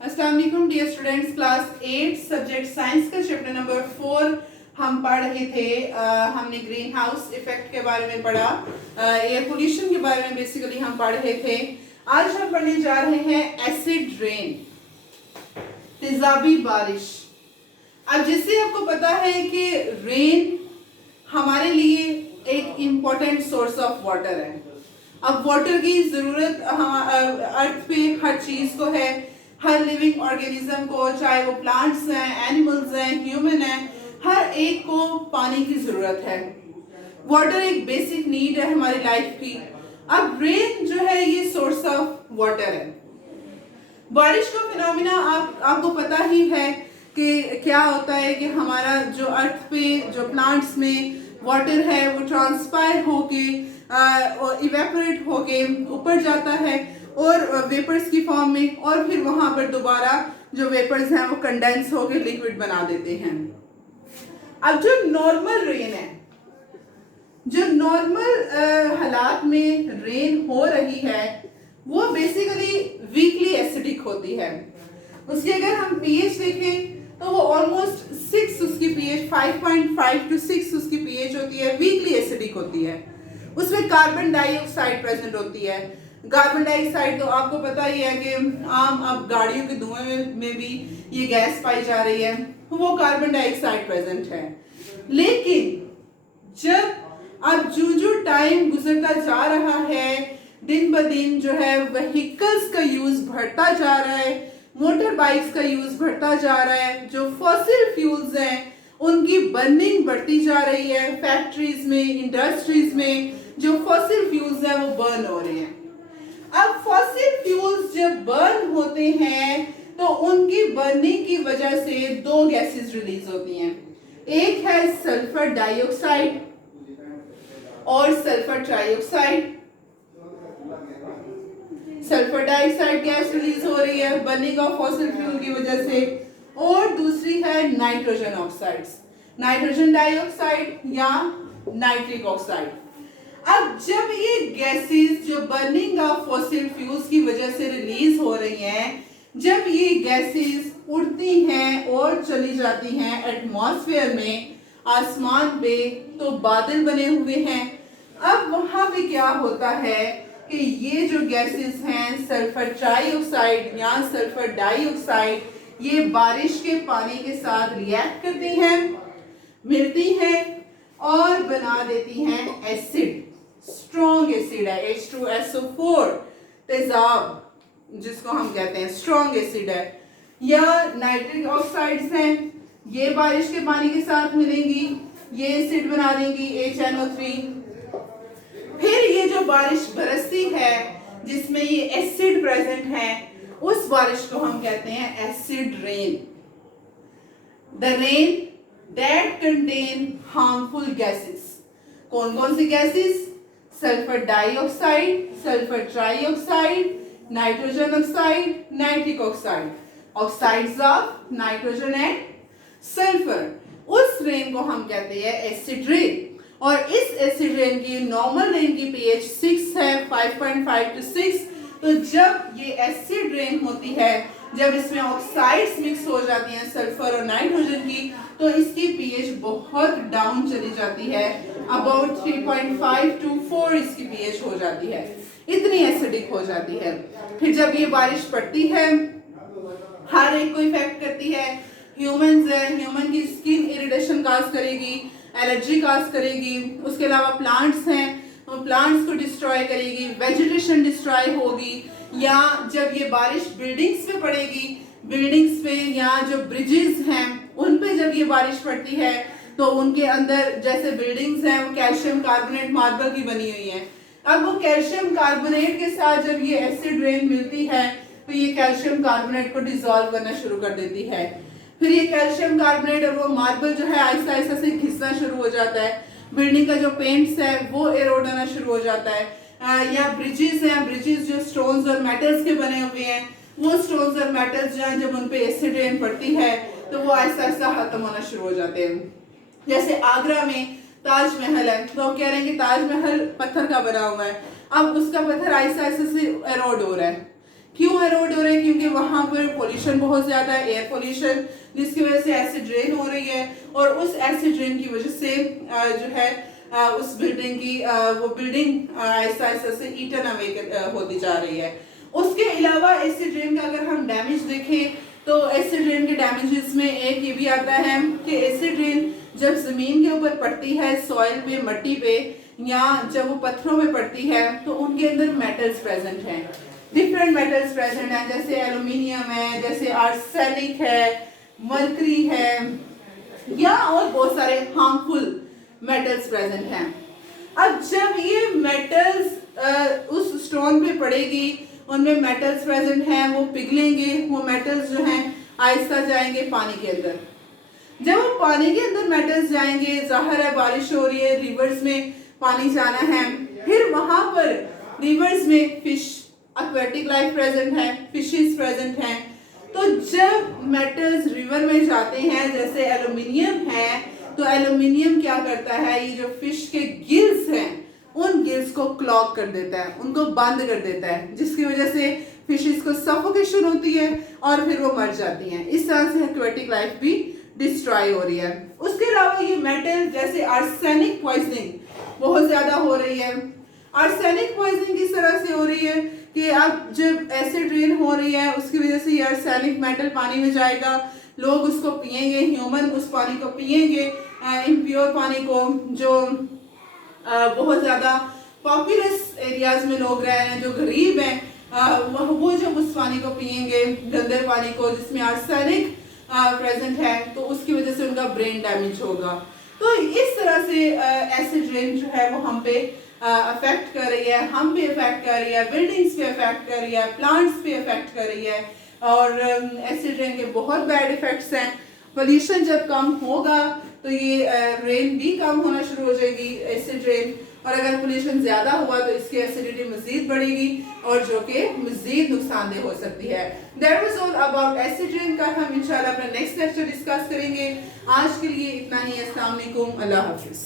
अस्सलाम वालेकुम dear students, class 8 subject science का चैप्टर नंबर 4 हम पढ़ रहे थे। हमने ग्रीन हाउस इफेक्ट के बारे में पढ़ा, एयर पोल्यूशन के बारे में बेसिकली हम पढ़ रहे थे। आज हम पढ़ने जा रहे हैं एसिड रेन, तेजाबी बारिश। अब जैसे आपको पता है कि रेन हमारे लिए एक इम्पोर्टेंट सोर्स ऑफ वाटर है। अब वाटर की ज़रूरत अर्थ पे हर चीज़ को है, हर लिविंग ऑर्गेनिज्म को, चाहे वो प्लांट्स हैं, एनिमल्स हैं, ह्यूमन हैं, हर एक को पानी की ज़रूरत है। वाटर एक बेसिक नीड है हमारी लाइफ की। अब रेन जो है ये सोर्स ऑफ वाटर है। बारिश का फिनोमिना आपको पता ही है कि क्या होता है कि हमारा जो अर्थ पे जो प्लांट्स में वाटर है वो ट्रांसपायर होके इवेपोरेट होके ऊपर जाता है और वेपर्स की फॉर्म में, और फिर वहां पर दोबारा जो वेपर्स हैं वो कंडेंस होके लिक्विड बना देते हैं। अब जो नॉर्मल रेन है, जो नॉर्मल हालात में रेन हो रही है वो बेसिकली वीकली एसिडिक होती है। उसकी अगर हम पीएच देखें तो वो ऑलमोस्ट 6 उसकी पीएच 5.5 to 6 उसकी पीएच होती है, वीकली एसिडिक होती है। उसमें कार्बन डाइऑक्साइड प्रेजेंट होती है। कार्बन डाइऑक्साइड तो आपको पता ही है कि आम अब गाड़ियों के धुएं में भी ये गैस पाई जा रही है, वो कार्बन डाइऑक्साइड प्रेजेंट है। लेकिन जब अब जो टाइम गुजरता जा रहा है, दिन ब दिन जो है व्हीकल्स का यूज बढ़ता जा रहा है, मोटर बाइक्स का यूज बढ़ता जा रहा है, जो फॉसिल फ्यूल्स हैं उनकी बर्निंग बढ़ती जा रही है। फैक्ट्रीज में, इंडस्ट्रीज में जो फॉसिल फ्यूल्स हैं वो बर्न हो रहे हैं। अब फॉसिल फ्यूल्स जब बर्न होते हैं तो उनकी बर्निंग की वजह से दो गैसेस रिलीज होती हैं। एक है सल्फर डाइऑक्साइड और sulphur trioxide. Sulphur dioxide gas release हो रही है बर्निंग ऑफ फॉसिल फ्यूल की वजह से, और दूसरी है नाइट्रोजन ऑक्साइड्स, नाइट्रोजन डाइऑक्साइड या नाइट्रिक ऑक्साइड। अब जब ये गैसेस जो बर्निंग ऑफ फॉसिल फ्यूल्स की वजह से रिलीज हो रही हैं, जब ये गैसेस उड़ती हैं और चली जाती हैं एटमॉस्फेयर में, आसमान पे, तो बादल बने हुए हैं। अब वहां पे क्या होता है कि ये जो गैसेस हैं सल्फर ट्राइऑक्साइड या सल्फर डाइऑक्साइड, ये बारिश के पानी के साथ रिएक्ट करती हैं, मिलती हैं और बना देती हैं एसिड। स्ट्रॉन्ग एसिड है, H2SO4 तेजाब जिसको हम कहते हैं, स्ट्रॉन्ग एसिड है। या नाइट्रिक ऑक्साइड्स हैं, ये बारिश के पानी के साथ मिलेंगी, ये एसिड बना देंगी HNO3। फिर ये जो बारिश बरसती है जिसमें ये एसिड प्रेजेंट है, उस बारिश को हम कहते हैं acid rain. The rain that contain harmful gases. कौन कौन सी gases? Sulphur dioxide, sulphur trioxide, nitrogen oxide, nitric oxide, oxides of nitrogen and sulphur. उस रेन को हम कहते हैं एसिड रेन। और इस एसिड रेन की, नॉर्मल रेन की पीएच 6 है, 5.5 to 6। तो जब ये एसिड रेन होती है, जब इसमें ऑक्साइड्स मिक्स हो जाती हैं सल्फर और नाइट्रोजन की, तो इसकी पीएच बहुत डाउन चली जाती है, अबाउट 3.5 to 4 इसकी पीएच हो जाती है, इतनी एसिडिक हो जाती है। फिर जब ये बारिश पड़ती है, हर एक को इफेक्ट करती है। ह्यूमंस है, ह्यूमन की स्किन इरिटेशन काज करेगी, एलर्जी काज करेगी। उसके अलावा प्लांट्स हैं, प्लांट्स को डिस्ट्रॉय करेगी, वेजिटेशन डिस्ट्रॉय होगी। या जब ये बारिश बिल्डिंग्स पे पड़ेगी, बिल्डिंग्स पे या जो ब्रिजेस हैं उन पे जब ये बारिश पड़ती है तो उनके अंदर जैसे बिल्डिंग्स हैं वो कैल्शियम कार्बोनेट मार्बल की बनी हुई हैं। अब वो कैल्शियम कार्बोनेट के साथ जब ये एसिड रेन मिलती है तो ये कैल्शियम कार्बोनेट को डिसॉल्व करना शुरू कर देती है। फिर ये कैल्शियम कार्बोनेट और वो मार्बल जो है आहिस्ता आहिस्ता से घिसना शुरू हो जाता है। बिल्डिंग का जो पेंट्स है वो एरोड होना शुरू हो जाता है। या ब्रिजेस हैं, ब्रिजेस जो स्टोन्स और मेटल्स के बने हुए हैं, वो स्टोन्स और मेटल्स जो हैं जब उन पे एसिड रेन पड़ती है तो वो आहिस्ता आहिस्ता खत्म होना शुरू हो जाते हैं। जैसे आगरा में ताजमहल है, तो कह रहे हैं कि ताजमहल पत्थर का बना हुआ है, अब उसका पत्थर आहिस्ता आहिस्ता से एरोड हो रहा है। क्यों एरोड हो रहे हैं? क्योंकि वहां पर पोल्यूशन बहुत ज्यादा है, एयर पोल्यूशन, जिसकी वजह से एसिड रेन हो रही है और उस एसिड रेन की वजह से जो है उस बिल्डिंग की वो बिल्डिंग आहिस्ता आहिस्ता से ईटन अवे होती जा रही है। उसके अलावा एसिड रेन का अगर हम डैमेज देखें तो एसिड रेन के डैमेजेस में एक ये भी आता है कि एसिड रेन जब जमीन के ऊपर पड़ती है, सॉइल पे, मट्टी पे, या जब वो पत्थरों में पड़ती है तो उनके अंदर मेटल्स प्रेजेंट हैं, डिफरेंट मेटल्स प्रेजेंट हैं, जैसे एल्यूमिनियम है, जैसे आर्सेनिक है, मरकरी है, या और बहुत सारे हार्मफुल मेटल्स प्रेजेंट हैं। अब जब ये मेटल्स उस स्टोन पे पड़ेगी, उनमें मेटल्स प्रेजेंट हैं, वो पिघलेंगे, वो मेटल्स जो हैं आहिस्ता जाएंगे पानी के अंदर। जब वो पानी के अंदर मेटल्स जाएंगे, जाहिर है बारिश हो रही है, रिवर्स में पानी जाना है, फिर वहां पर रिवर्स में फिश, एक्वेटिक लाइफ प्रेजेंट है, फिशेस प्रेजेंट हैं। तो जब मेटल्स रिवर में जाते हैं, जैसे एल्यूमिनियम है, तो एल्यूमिनियम क्या करता है, ये जो फिश के गिल्स हैं उन गिल्स को क्लॉग कर देता है, उनको बंद कर देता है, जिसकी वजह से फिशेस को सफोकेशन होती है और फिर वो मर जाती हैं। इस तरह से एक्वेटिक लाइफ भी डिस्ट्रॉय हो रही है। उसके अलावा ये मेटल जैसे आर्सेनिक पॉइजनिंग बहुत ज्यादा हो रही है। आर्सेनिक पॉइजनिंग किस तरह से हो रही है कि अब जब एसिड रेन हो रही है उसकी वजह से ये आर्सेनिक मेटल पानी में जाएगा, लोग उसको पिएंगे, ह्यूमन उस पानी को पिएंगे, इम्प्योर पानी को, जो बहुत ज्यादा पॉपुलस एरियाज में लोग रह रहे हैं, जो गरीब हैं, वो जब उस पानी को पिएंगे, गंदे पानी को जिसमें आर्सेनिक प्रेजेंट है, तो उसकी वजह से उनका ब्रेन डैमेज होगा। तो इस तरह से एसिड रेन जो है वो हम पे अफेक्ट कर रही है, हम पे अफेक्ट कर रही है, बिल्डिंग्स पे अफेक्ट कर रही है, प्लांट्स पे अफेक्ट कर रही है, और एसिड रेन के बहुत बैड इफेक्ट्स हैं। पोल्यूशन जब कम होगा तो ये रेन भी कम होना शुरू हो जाएगी, एसिड रेन, और अगर पोल्यूशन ज्यादा हुआ तो इसकी एसिडिटी मजीद बढ़ेगी और जो कि मजीद नुकसानदेह हो सकती है। That was all about acid rain का। हम इंशाल्लाह अपना नेक्स्ट लेक्चर डिस्कस करेंगे। आज के लिए इतना ही। अस्सलाम वालेकुम, अल्लाह हाफिज।